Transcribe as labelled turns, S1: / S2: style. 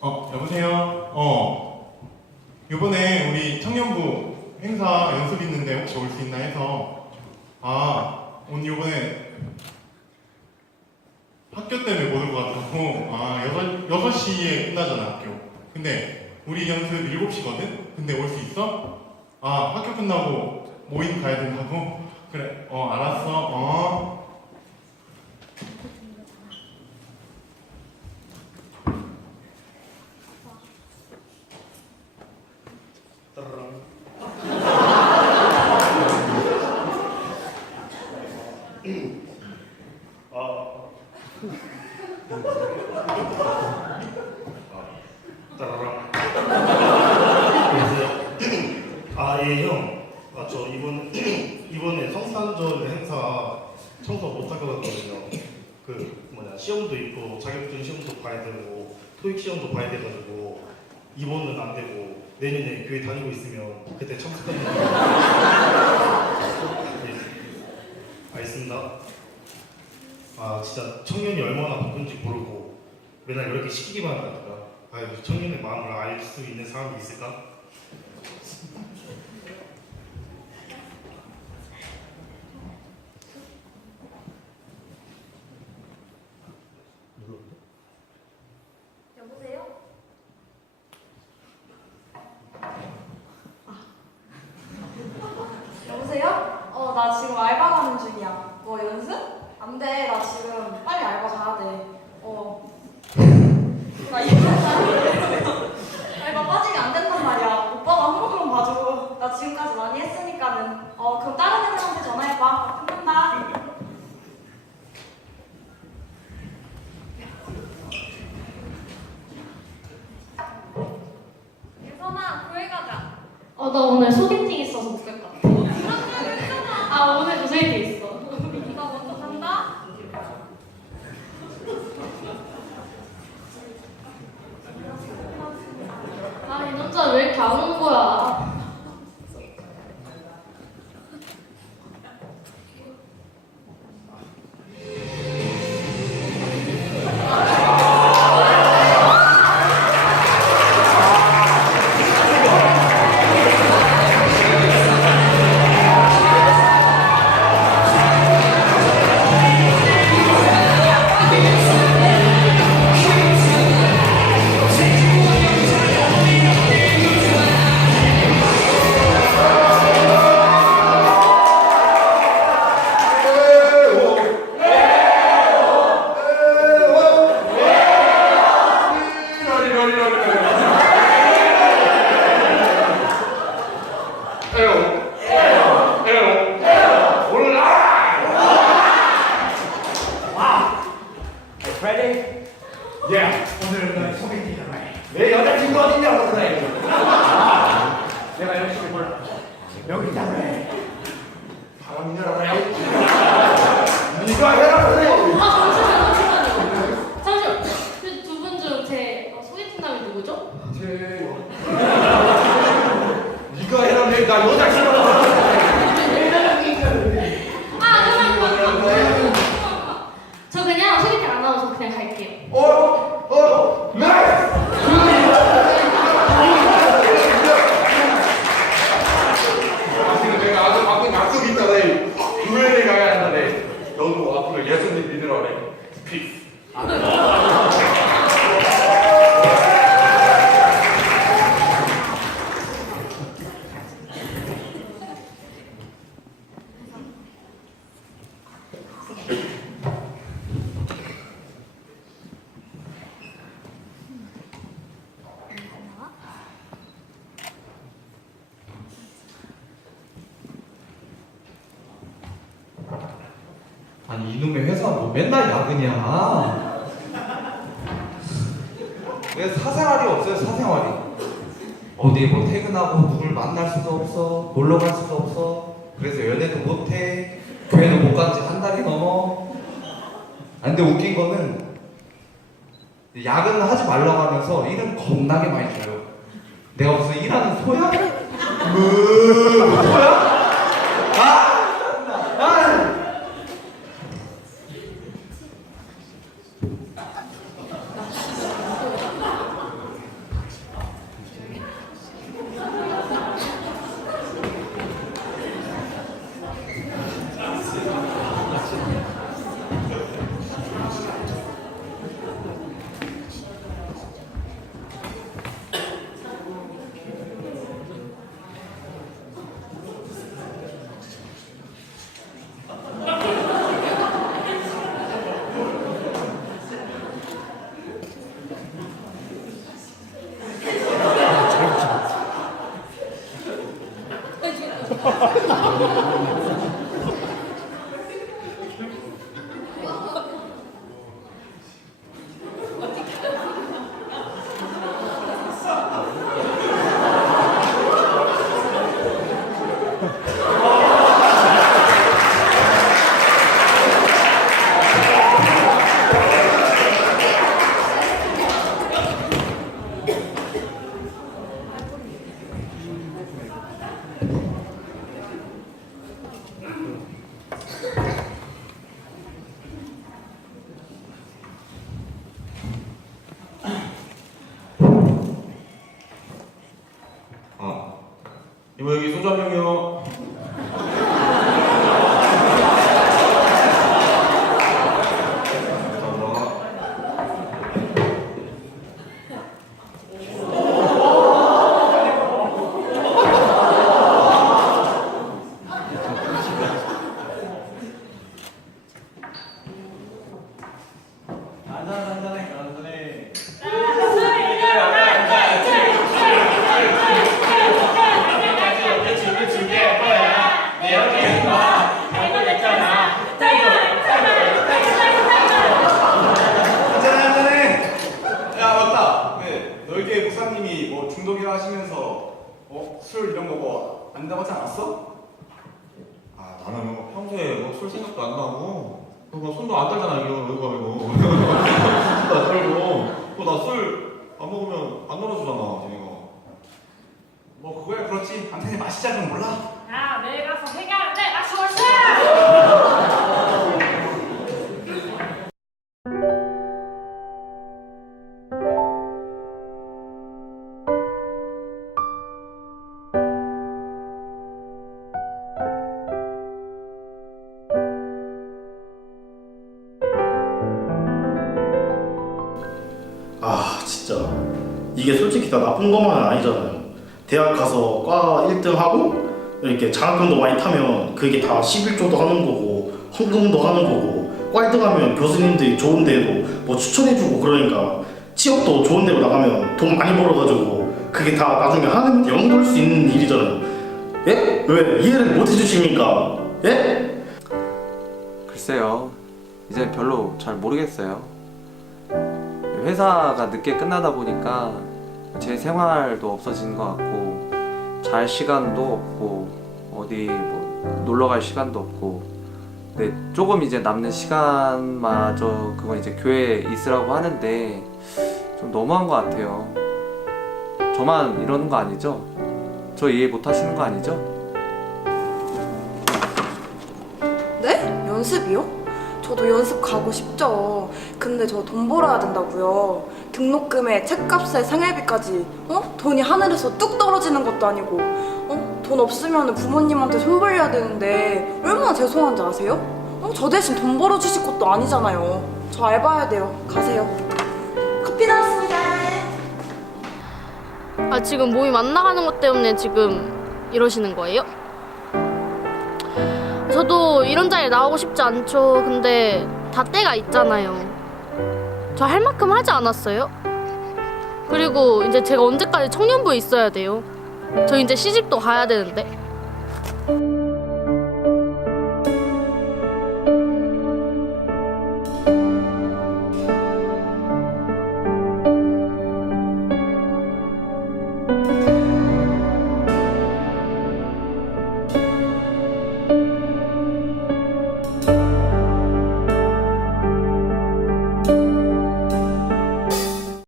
S1: 어, 여보세요? 어. 요번에 우리 청년부 행사 연습 있는데 혹시 올 수 있나 해서. 아, 오늘 요번에 학교 때문에 못 올 것 같아서. 아, 6, 6시에 끝나잖아, 학교. 근데 우리 연습 7시거든? 근데 올 수 있어? 아, 학교 끝나고 모임 가야 된다고? 그래, 어, 알았어, 어.
S2: 아. 따라라. 안녕하세요. 아, 예, 형. 아, 저 이번, 이번에 성탄절 행사 청소 못할 것 같거든요. 그, 뭐냐, 시험도 있고, 자격증 시험도 봐야 되고, 토익 시험도 봐야 돼가지고, 이번은 안 되고, 내년에 교회 다니고 있으면 그때 참석하는 거. 예. 알겠습니다. 아 진짜 청년이 얼마나 바쁜지 모르고 맨날 이렇게 시키기만 하다가 아유 청년의 마음을 알 수 있는 사람이 있을까?
S3: 여보세요? 여보세요? 어, 나 지금 알바 가는 중이야. 뭐 연습? 안 돼. 나 지금 빨리 알바 가야 돼. 어. 나 이거 알바 빠지면 안 된단 말이야. 오빠가 한 번만 봐줘. 나 지금까지 많이 했으니까는. 어, 그럼 다른 애들한테 전화해봐. 끝난다.
S4: 예선아 교회 가자
S5: 어, 나 오늘 소개 아, 오
S6: 여기 있잖아.
S7: 바람이냐, 네가 해라 그래.
S5: 아, 잠시만요, 잠시만요. 잠시만. 그두분 중제 누구죠?
S7: 네가 해라 내가 여자친구.
S5: 아, 잠깐만, 잠깐만. 저 그냥 소개팅 안 하고 저 그냥 갈게요.
S7: 어, 어, 네. 지금 내가 아주 바쁜 약속이 있다, 네. 교회에 가야 한다, 네. 너도 앞으로 예수님 믿으라, 네. 피스.
S8: 아니 이놈의 회사 뭐 맨날 야근이야. 왜 사생활이 없어요 사생활이. 어디 뭐 퇴근하고 누굴 만날 수도 없어 놀러 갈 수도 없어. 그래서 연애도 못해. 교회도 못 간 지 한 달이 넘어. 아, 근데 웃긴 거는 야근을 하지 말라고 하면서 일은 겁나게 많이 줘요. 내가 무슨 일하는 소야? 뭐 소야?
S7: 여기 병이요. 감사합니다.
S8: 한잔해 한잔해 야 맞다 네, 너희계 목사님이 뭐 중독이라 하시면서 어? 술 이런 거뭐안 나가지 않았어?
S7: 아 나는 뭐 평소에 뭐 술 생각도 안 나고 그거 손도 안 떨잖아 이거 여기 가지고 손도 안 떨고 또나술 안 먹으면 안 놀아주잖아 쟤네가
S8: 뭐 그거야 그렇지 한잔해 마시자 그럼 몰라
S4: 야, 내일 가서 회개
S2: 이게 솔직히 다 나쁜 것만은 아니잖아요 대학 가서 과 1등하고 이렇게 장학금도 많이 타면 그게 다 11조도 하는 거고 헌금도 하는 거고 과 1등하면 교수님들이 좋은 데도 뭐 추천해주고 그러니까 취업도 좋은 데로 나가면 돈 많이 벌어가지고 그게 다 나중에 하나님한테 수 있는 일이잖아요 예? 왜 이해를 못 해주십니까? 예?
S8: 글쎄요 이제 별로 잘 모르겠어요 회사가 늦게 끝나다 보니까 제 생활도 없어지는 것 같고 잘 시간도 없고 어디 뭐 놀러 갈 시간도 없고 근데 조금 이제 남는 시간마저 그건 이제 교회에 있으라고 하는데 좀 너무한 것 같아요 저만 이러는 거 아니죠? 저 이해 못 하시는 거 아니죠?
S3: 네? 연습이요? 저도 연습 가고 싶죠. 근데 저 돈 벌어야 된다고요. 등록금에 책값에 생활비까지 어? 돈이 하늘에서 뚝 떨어지는 것도 아니고 어? 돈 없으면 부모님한테 손 벌려야 되는데 얼마나 죄송한지 아세요? 어? 저 대신 돈 벌어주실 것도 아니잖아요. 저 알바해야 돼요. 가세요. 커피 나왔습니다.
S5: 아 지금 모임 안 나가는 것 때문에 지금 이러시는 거예요? 저도 이런 자리에 나오고 싶지 않죠. 근데 다 때가 있잖아요. 저 할 만큼 하지 않았어요? 그리고 이제 제가 언제까지 청년부에 있어야 돼요? 저 이제 시집도 가야 되는데.